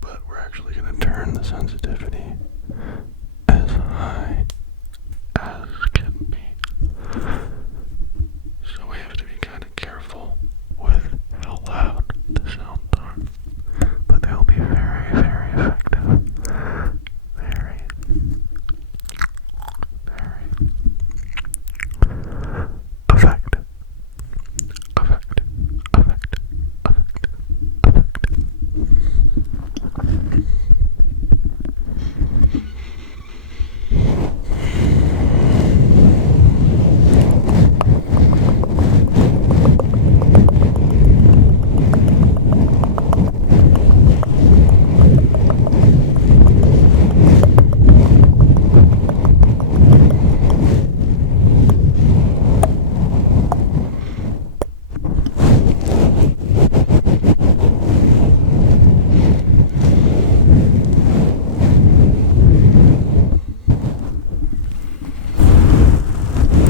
But we're actually going to turn the sensitivity as high as can be. So we have to be kind of careful with how loud the sounds are. But they'll be very, very effective. Very, very effective. Effective. Effective. Effective.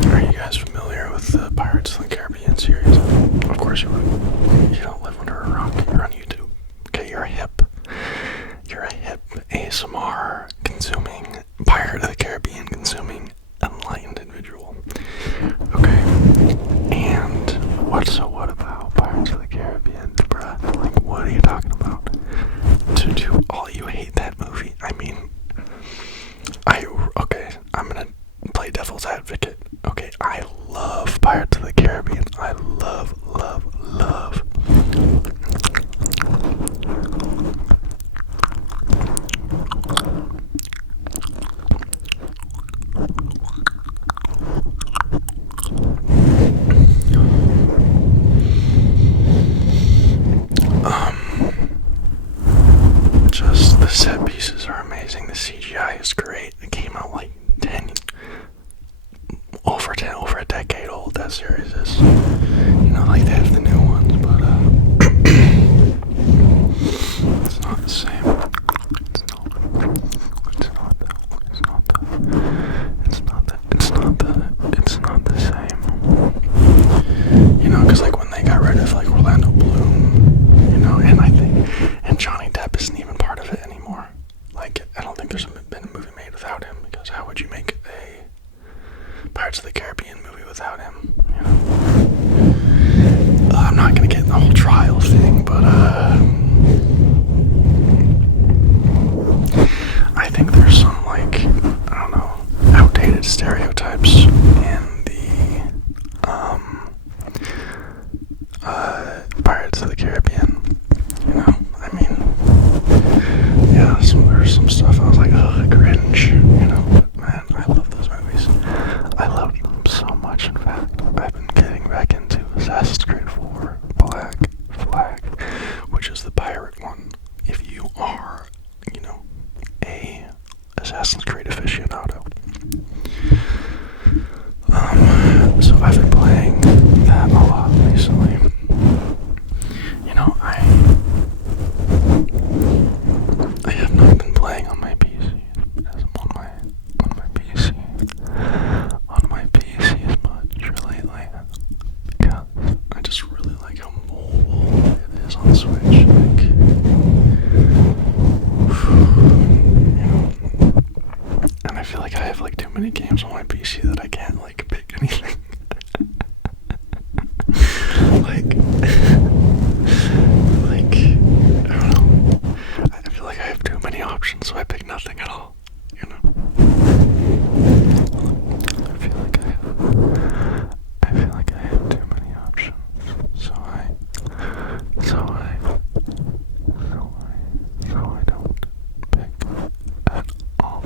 Are you guys familiar with the Pirates of the Caribbean series? Of course you would. You don't live under a rock. You're on YouTube. Okay, you're a hip ASMR consuming, Pirate of the Caribbean consuming, enlightened individual. Okay, and what about Pirates of the Caribbean, bruh? Like, what are you talking about? To all you hate that movie. I mean, I'm gonna play devil's advocate. Okay, I love Pirates of the Caribbean. I love. Just the set pieces are amazing. The CGI is great. It came out like over a decade old. That series is, like they have the new ones, but it's not the same. It's not the same. Because like when they got rid of like Orlando Bloom, and Johnny Depp isn't even part of it anymore. Like, I don't think there's been a movie made without him, because how would you make a Pirates of the Caribbean movie without him? I'm not gonna get in the whole trial thing, but I think there's some, like, I don't know, outdated stereotypes in the Pirates of the Caribbean. There's some stuff I was like, oh, cringe. Man, I love those movies. I love them so much. In fact, I've been getting back into Assassin's Creed 4 Black Flag, which is the pirate one. If you are, a Assassin's Creed aficionado. So I've been playing that a lot recently. I have not been playing on my PC as on my PC as much lately, because I just really like how mobile it is on Switch. And I feel like I have like too many games on my PC that I can't like pick anything. like I don't know. I feel like I have too many options, so I pick nothing at all. I feel like I have too many options, so I don't pick at all.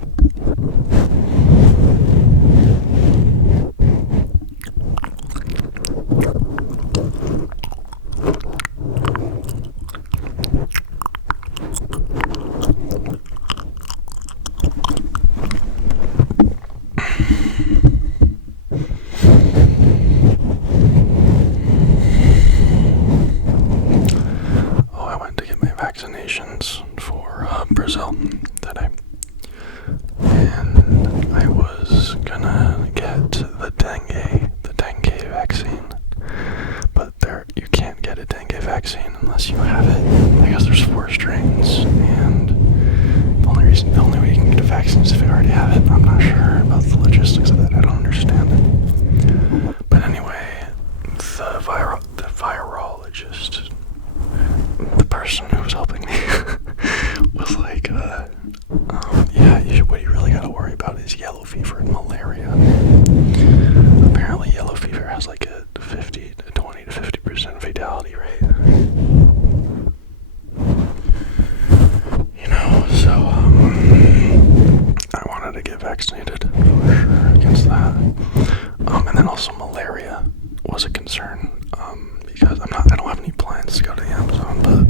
vaccinated for sure against that. And then also malaria was a concern, because I don't have any plans to go to the Amazon, but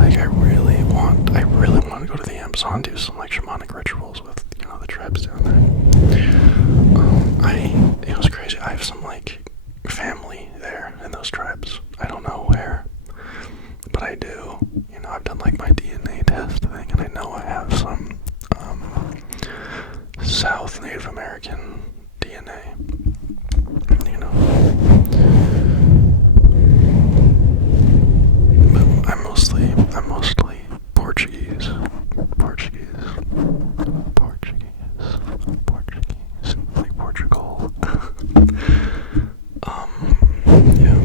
like I really want to go to the Amazon, do some like shamanic rituals with, the tribes down there. It was crazy. I have some like family there in those tribes. I don't know where, but I do. I've done like my DNA test thing, and I know I have some South Native American DNA. But I'm mostly Portuguese, like Portugal. Yeah.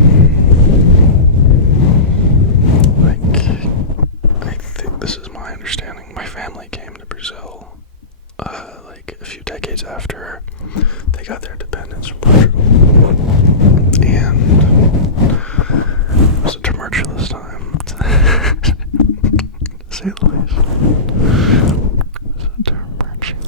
I think this is my understanding. My family came to Brazil, like a few decades after they got their independence from Portugal, and it was a tumultuous time, to say the least. It was a tumultuous.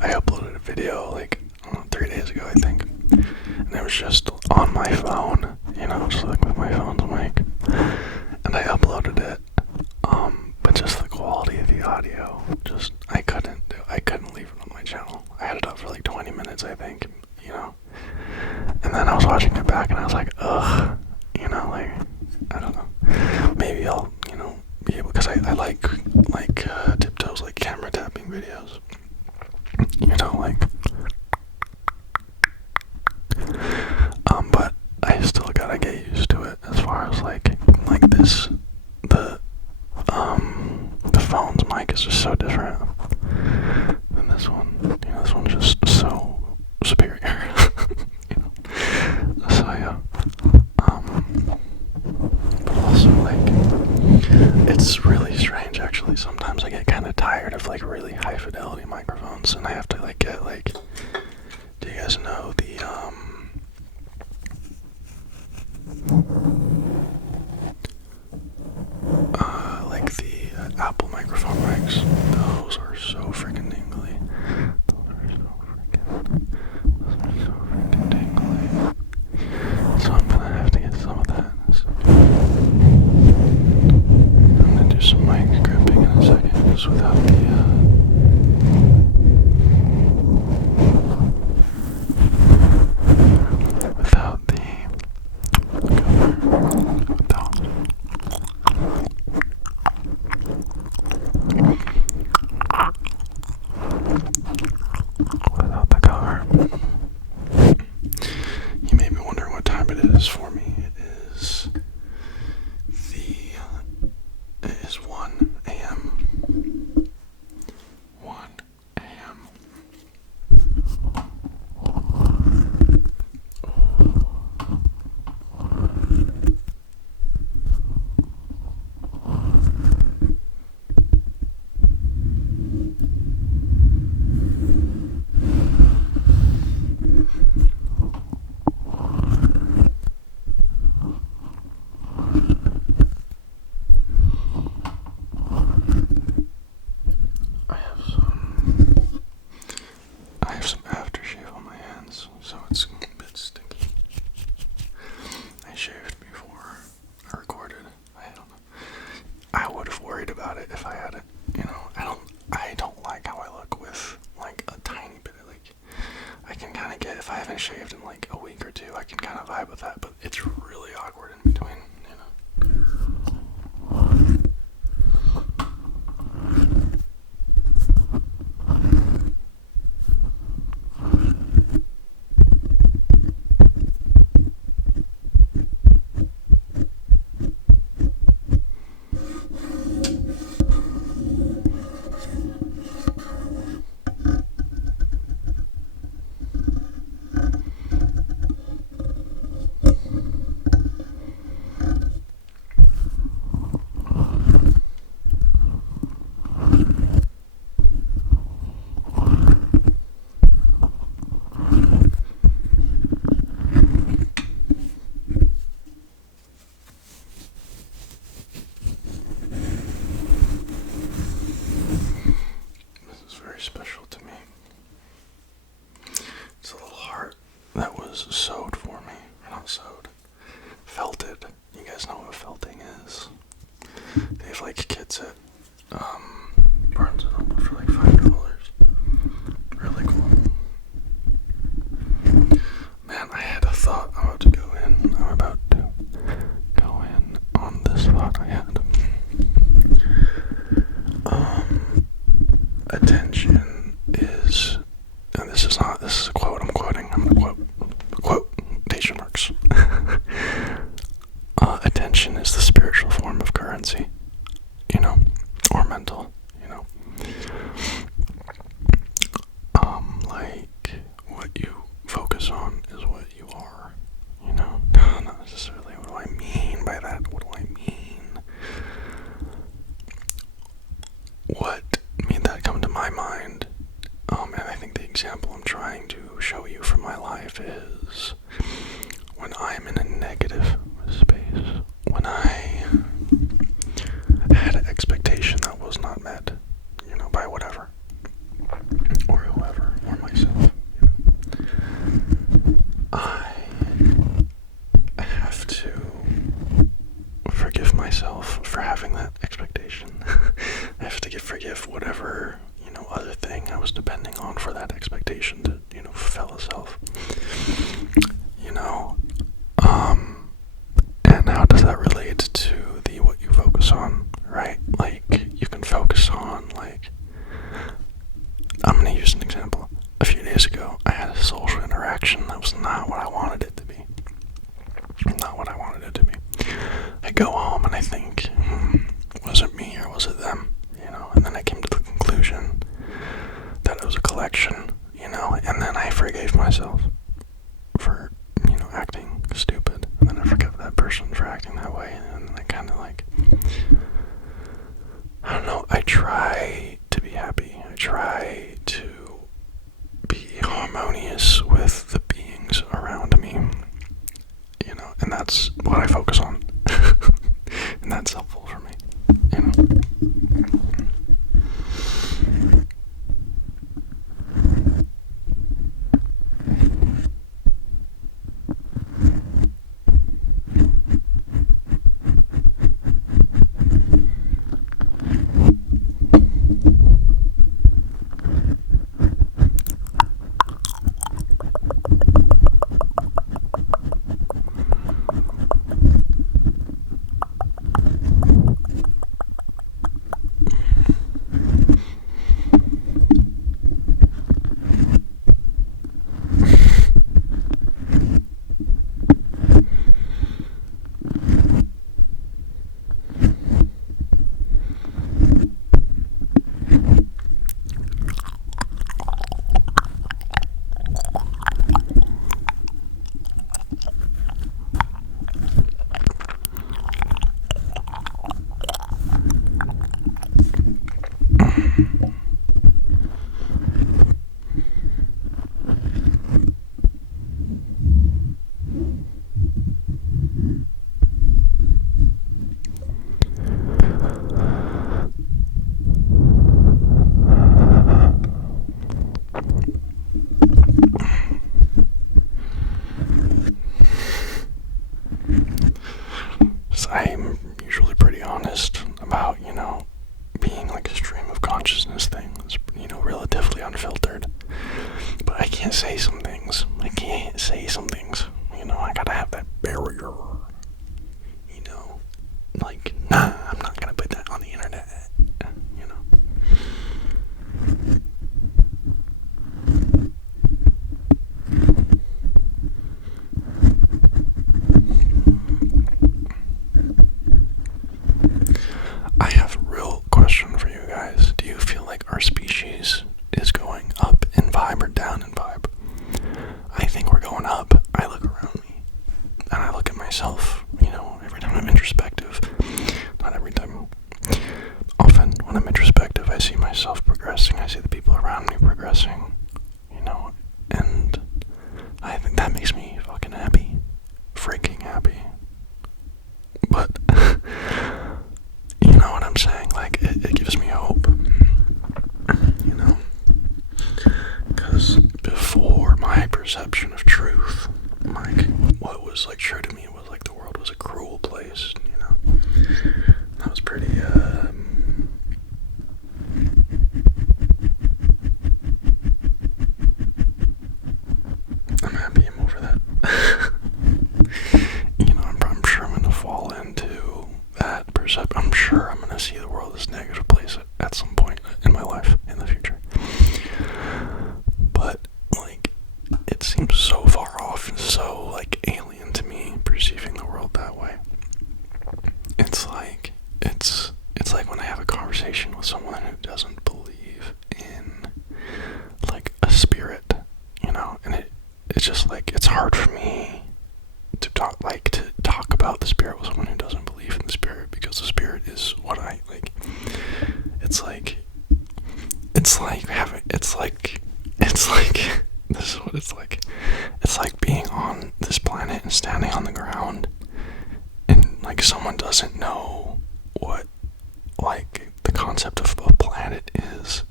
I uploaded a video like 3 days ago, I think, and it was just on my phone, just like with my phone's mic, and I uploaded it, but just the quality of the audio, I couldn't leave it on my channel. I had it up for like 20 minutes, I think, and then I was watching it back, and I was like, ugh, like, I don't know, maybe I'll, be able, because I like Tiptoe's like camera tapping videos. But I still gotta get used to it as far as like this, the phone's mic is just so different than this one. This one's just so superior. So yeah. But also it's really strange actually. Sometimes I get kind of tired of like really high fidelity microphones, and I have to like get like, do you guys know the like the Apple microphone mics? Those are so freaking dingly. Those are so freaking dingly. So I'm gonna have to get some of that. I'm gonna do some mic gripping in a second, just without the without the cover. You may be wondering what time it is for me. It is 1 a.m. 1 a.m. I have some aftershave on my hands, so it's a bit stinky. I shaved before I recorded. I don't know. I would have worried about it if I had it. I don't like how I look with like a tiny bit of like. I can kind of get, if I haven't shaved in like a week or two, I can kind of vibe with that, but it's really awkward in between. was sewed for me. Not sewed. Felted. You guys know what felting is. They have like kits at Barnes & Noble for like $5. Really cool. Man, I had a thought. I'm about to go in on this thought I had. Attention is, and this is a quote I'm quoting. I'm gonna quotation marks. Attention is the spiritual form of currency, or mental, like what you focus on is what you are, No, not necessarily. What do I mean by that? What do I mean? What made that come to my mind, and I think the example I'm trying to show you from my life is when I'm in a negative space, when I had an expectation that was not met, by whatever, or whoever, or myself, I have to forgive myself for having that expectation. I have to forgive whatever, other thing I was depending on for that expectation to, fulfill itself. And how does that relate to what you focus on, right? Like, you can focus on, I'm gonna use an example. A few days ago, I had a social interaction that was not what I wanted it to be. I go home and I think, was it me or was it them? And then I came to the conclusion that it was a collection, and then I forgave myself for, acting stupid, and then I forgave that person for acting that way, and then I kind of I don't know, I try to be happy, I try to be harmonious with the beings around me, and that's what I focus on, and that's helpful for me, I'm usually pretty honest about, being like a stream of consciousness thing. It's, relatively unfiltered. But I can't say some things. I gotta have that barrier. Nah, I'm not gonna put that on the internet. I have a real question for you guys. Do you feel like our species is going up in vibe or down in vibe? I think we're going up. I look around me and I look at myself, every time I'm introspective. Not every time. Often when I'm introspective, I see myself progressing. I see the people around me progressing, and I think that makes me fucking happy. Freaking happy. But you know what I'm saying? It gives me hope. Because before, my perception of truth was like true to me was like the world was a cruel place, you know. That was pretty I'm happy I'm over that. You know, I'm sure I'm gonna fall into that perception. I'm sure I'm gonna see the world as a negative place at some point in my life in the future. But like, it seems so far off and so like alien to me perceiving the world that way. It's like when I have a conversation with someone who doesn't believe in like a spirit, you know, and it's just like it's hard for me to talk about the spirit with someone who doesn't believe in the spirit, because the spirit is what I like. It's like this is what it's like. It's like being on this planet and standing on the ground, and like someone doesn't know what like the concept of a planet is,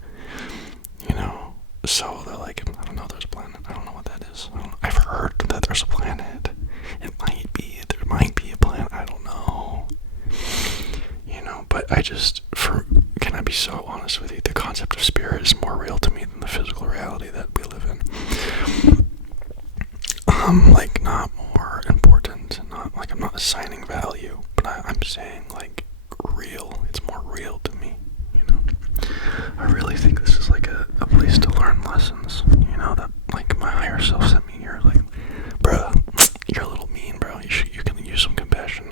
you know. So they're like, I don't know, there's a planet. I don't know what that is. I've heard that there's a planet. There might be a planet. I don't know. You know, but can I be so honest with you? The concept of spirit is more real to me than the physical reality that we live in. Like not more important. Not like I'm not assigning value, but I'm saying like real. It's more real to me. You know. I really think this is like a place to learn lessons, you know, that like my higher self sent me here, like, bruh, you're a little mean, bro, you can use some compassion,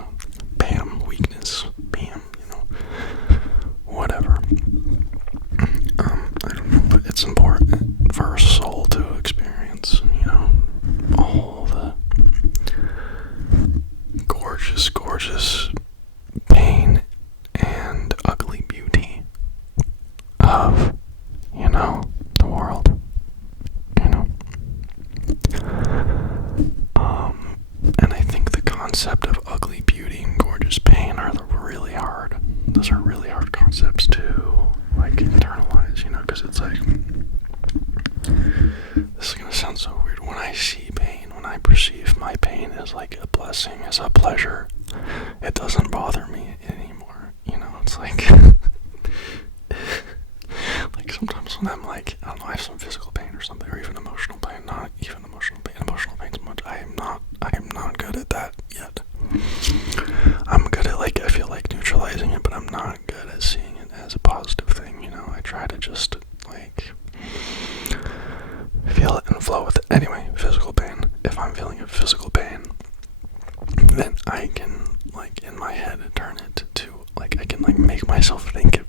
bam, weakness, bam, you know, whatever. I don't know, but it's important for our soul to experience, you know, all the gorgeous pain and ugly beauty of, you know, the world, you know. And I think the concept of ugly beauty and gorgeous pain those are really hard concepts to like internalize, you know, because it's like, this is gonna sound so weird, when I see pain, when I perceive my pain as like a blessing, as a pleasure, it doesn't bother me anymore, you know. It's like like sometimes when I'm like, I don't know, I have some physical pain or something, or even emotional pain, not even emotional pain so much, I am not good at that yet. I'm good at like, I feel like neutralizing it, but I'm not good at seeing it as a positive thing, you know. I try to just like feel it and flow with it. Anyway, physical pain. If I'm feeling a physical pain, then I can like in my head turn it to like, I can like make myself think of